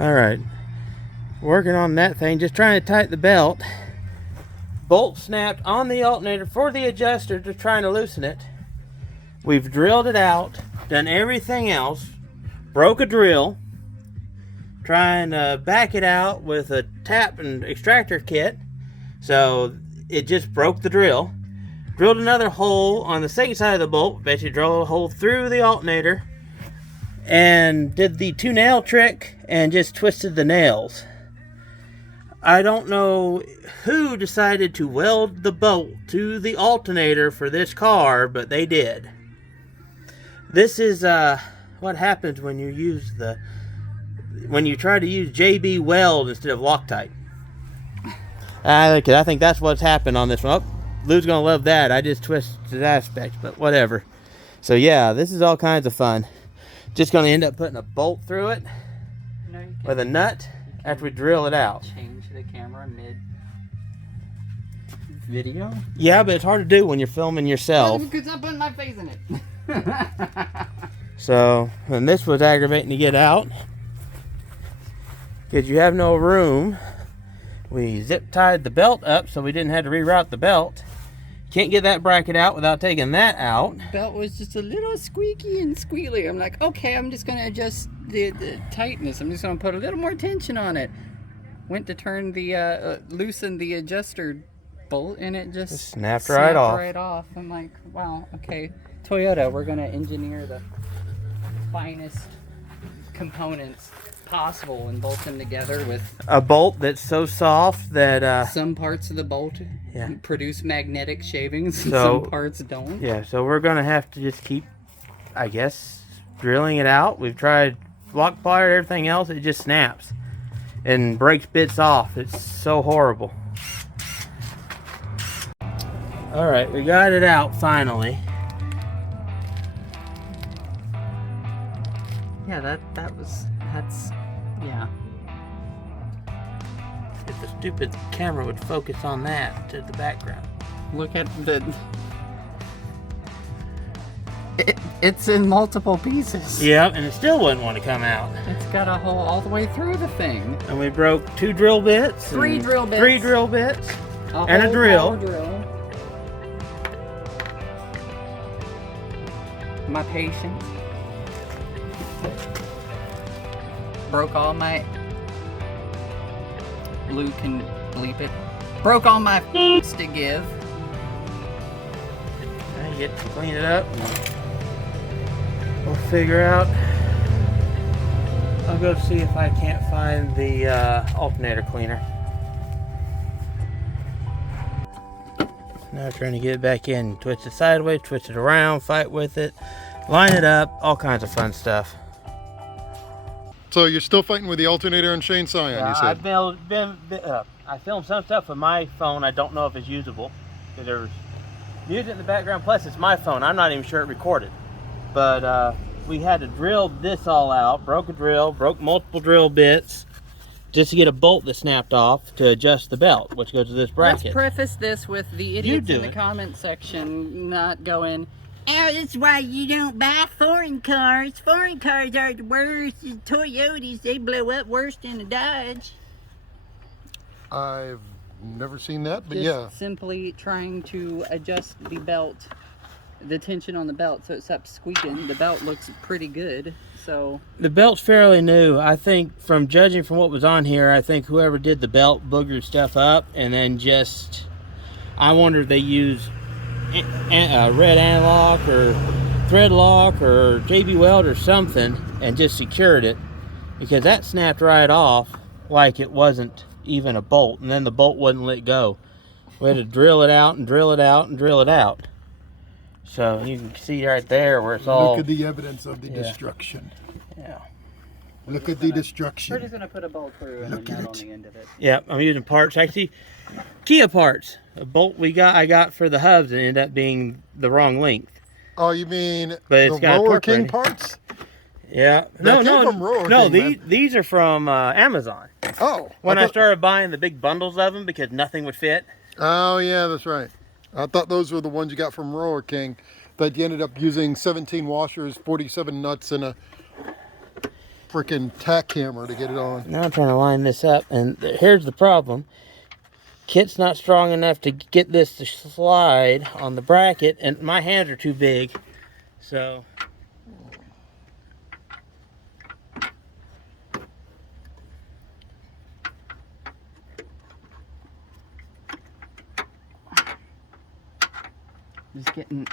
All right, working on that thing, just trying to tighten the belt. Bolt snapped on the alternator for the adjuster to trying to loosen it. We've drilled it out, done everything else, broke a drill, trying to back it out with a tap and extractor kit, so it just broke the drill. Drilled another hole on the second side of the bolt, basically drilled a hole through the alternator, and did the 2-nail trick and just twisted the nails. I don't know who decided to weld the bolt to the alternator for this car, but they did. This is what happens when you try to use JB Weld instead of Loctite. I think that's what's happened on this one. Oh, Lou's gonna love that. I just twisted aspects, but whatever. So yeah, this is all kinds of fun. Just gonna end up putting a bolt through it with a nut after we drill it out. Change the camera mid video? Yeah, but it's hard to do when you're filming yourself. Because I'm putting my face in it. So, and this was aggravating to get out because you have no room. We zip tied the belt up so we didn't have to reroute the belt. Can't get that bracket out without taking that out. Belt was just a little squeaky and squealy. I'm like, okay, I'm just gonna adjust the tightness. I'm just gonna put a little more tension on it. Went to turn the loosen the adjuster bolt and it just snapped right off. I'm like, wow, okay, Toyota, we're gonna engineer the finest components possible and bolt them together with a bolt that's so soft that some parts of the bolt produce magnetic shavings and so, some parts don't. Yeah, so we're gonna have to just keep, I guess, drilling it out. We've tried block plier, everything else, it just snaps and breaks bits off. It's so horrible. All right, we got it out finally. Yeah, yeah. If the stupid camera would focus on that to the background. Look at the... It's in multiple pieces. Yeah, and it still wouldn't want to come out. It's got a hole all the way through the thing. And we broke 2 drill bits. 3 drill bits. 3 drill bits. And a drill. My patience. Broke all my... Lou can bleep it. Broke all my to give. I get to clean it up. We'll figure out. I'll go see if I can't find the alternator cleaner. Now trying to get it back in. Twist it sideways, twist it around, fight with it, line it up, all kinds of fun stuff. So you're still fighting with the alternator and Scion, you said? I filmed some stuff with my phone. I don't know if it's usable because there's music in the background. Plus, it's my phone. I'm not even sure it recorded. But we had to drill this all out. Broke a drill, broke multiple drill bits just to get a bolt that snapped off to adjust the belt, which goes to this bracket. Let's preface this with the idiots in the comment section not going, oh, that's why you don't buy foreign cars. Foreign cars are the worst. The Toyotas, they blow up worse than the Dodge. I've never seen that, but just yeah. Simply trying to adjust the belt, the tension on the belt so it stops squeaking. The belt looks pretty good, so. The belt's fairly new. I think from judging from what was on here, I think whoever did the belt boogered stuff up and then just, I wonder if they used red analog or thread lock or JB Weld or something and just secured it, because that snapped right off like it wasn't even a bolt, and then the bolt wouldn't let go. We had to drill it out and drill it out and drill it out. So you can see right there where it's all... Look at the evidence of the destruction. Yeah. Look at the destruction. We're just going to put a bolt through and a nut on the end of it. Yeah, I'm using parts. Actually, Kia parts. A bolt I got for the hubs and ended up being the wrong length. Oh, you mean but it's the got Roller King parts? Yeah. That came from Roller King, these are from Amazon. Oh. When I started buying the big bundles of them because nothing would fit. Oh, yeah, that's right. I thought those were the ones you got from Roller King, that you ended up using 17 washers, 47 nuts, and a... freaking tack hammer to get it on. Now I'm trying to line this up, and here's the problem. Kit's not strong enough to get this to slide on the bracket, and my hands are too big. So just getting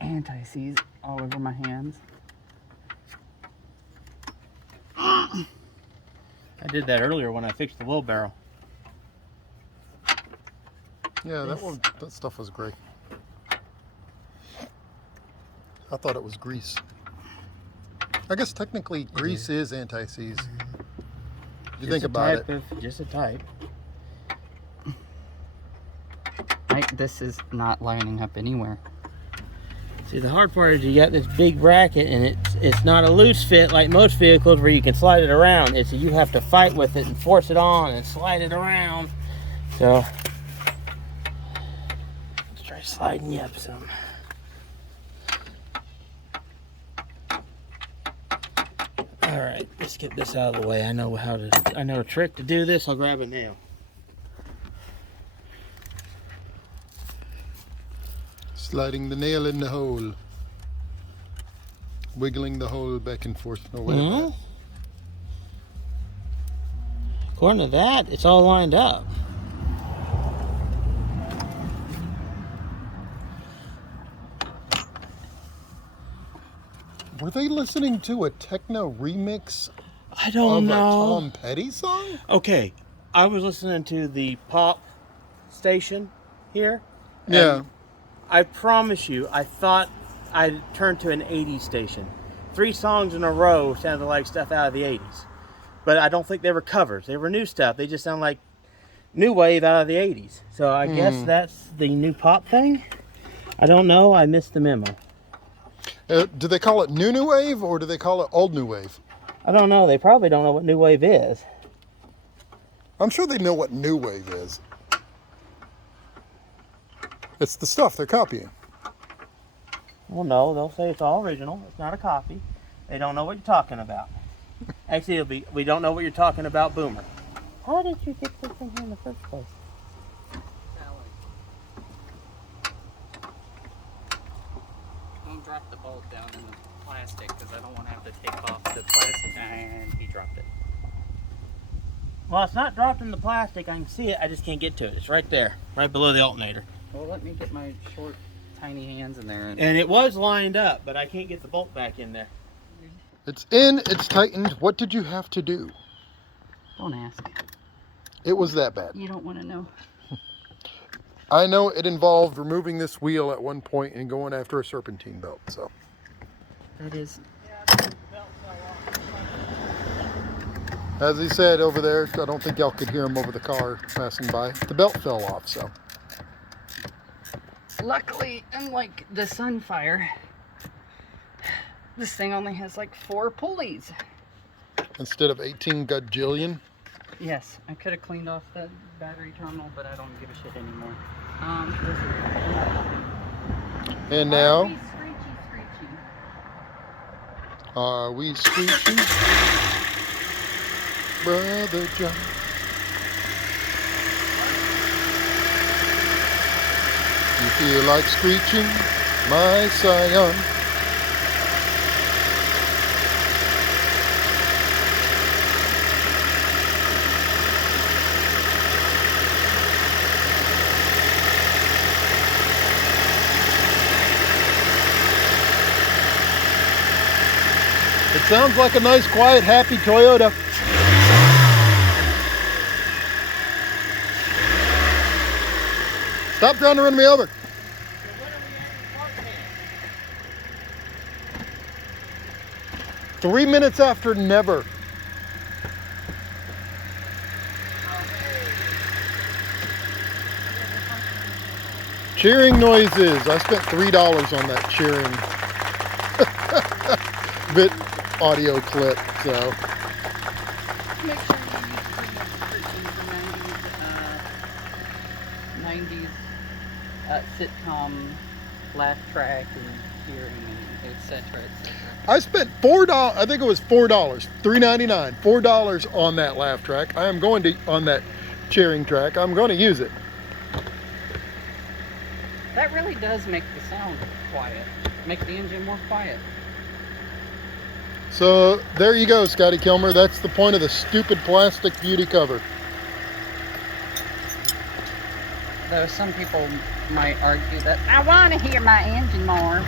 anti-seize all over my hands. I did that earlier when I fixed the wheelbarrow. Yeah, that stuff was great. I thought it was grease. I guess technically grease is anti-seize. You think about it. Just a type. This is not lining up anywhere. See, the hard part is you got this big bracket, and it's not a loose fit like most vehicles where you can slide it around. It's you have to fight with it and force it on and slide it around. So let's try sliding you up some. All right, let's get this out of the way. I know a trick to do this. I'll grab a nail. Sliding the nail in the hole. Wiggling the hole back and forth. Oh, wait a minute. According to that, it's all lined up. Were they listening to a techno remix I don't of know. a Tom Petty song? Okay, I was listening to the pop station here. Yeah. I promise you, I thought I turned to an 80s station. 3 songs in a row sounded like stuff out of the 80s. But I don't think they were covers. They were new stuff. They just sound like new wave out of the 80s. So I guess that's the new pop thing? I don't know. I missed the memo. Do they call it new wave or do they call it old new wave? I don't know. They probably don't know what new wave is. I'm sure they know what new wave is. It's the stuff they're copying. Well, no. They'll say it's all original. It's not a copy. They don't know what you're talking about. Actually, it'll be, we don't know what you're talking about, Boomer. How did you get this thing here in the first place? Don't drop the bolt down in the plastic because I don't want to have to take off the plastic. And he dropped it. Well, it's not dropped in the plastic. I can see it. I just can't get to it. It's right there, right below the alternator. Well, let me get my short, tiny hands in there. And it was lined up, but I can't get the bolt back in there. It's in, it's tightened. What did you have to do? Don't ask. It was that bad. You don't want to know. I know it involved removing this wheel at one point and going after a serpentine belt, so. That is. As he said over there, I don't think y'all could hear him over the car passing by. The belt fell off, so. Luckily, unlike the Sunfire, this thing only has like 4 pulleys. Instead of 18 gajillion. Yes, I could have cleaned off the battery terminal, but I don't give a shit anymore. And now, Screechy. are we screeching? Brother John. You feel like screeching, my Scion. It sounds like a nice, quiet, happy Toyota. Stop trying to run me over. 3 minutes after never. Cheering noises. I spent $3 on that cheering bit audio clip, so. Make sure you use the 90s sitcom laugh track and steering, and etc. etc. I spent $4. I think it was $4, $3.99, $4 on that laugh track. I am going to on that cheering track. I'm going to use it. That really does make the sound quiet. Make the engine more quiet. So there you go, Scotty Kilmer. That's the point of the stupid plastic beauty cover. Though some people might argue that I want to hear my engine more.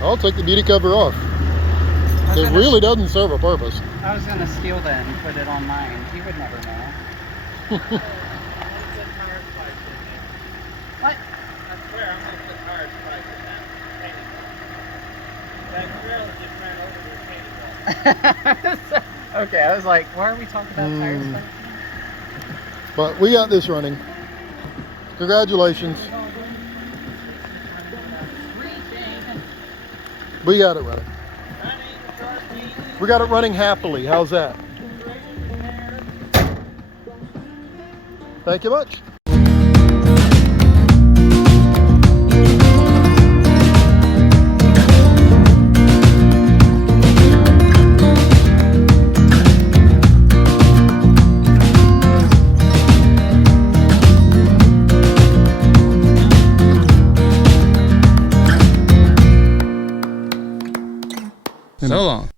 I'll take the beauty cover off. It really doesn't serve a purpose. I was going to steal that and put it on mine. You would never know. What? I swear I'm gonna put tires price in that painting. That grill just ran over the painting wall. Okay, I was like, why are we talking about tires? But we got this running. Congratulations. We got it running. We got it running happily. How's that? Thank you much. So long.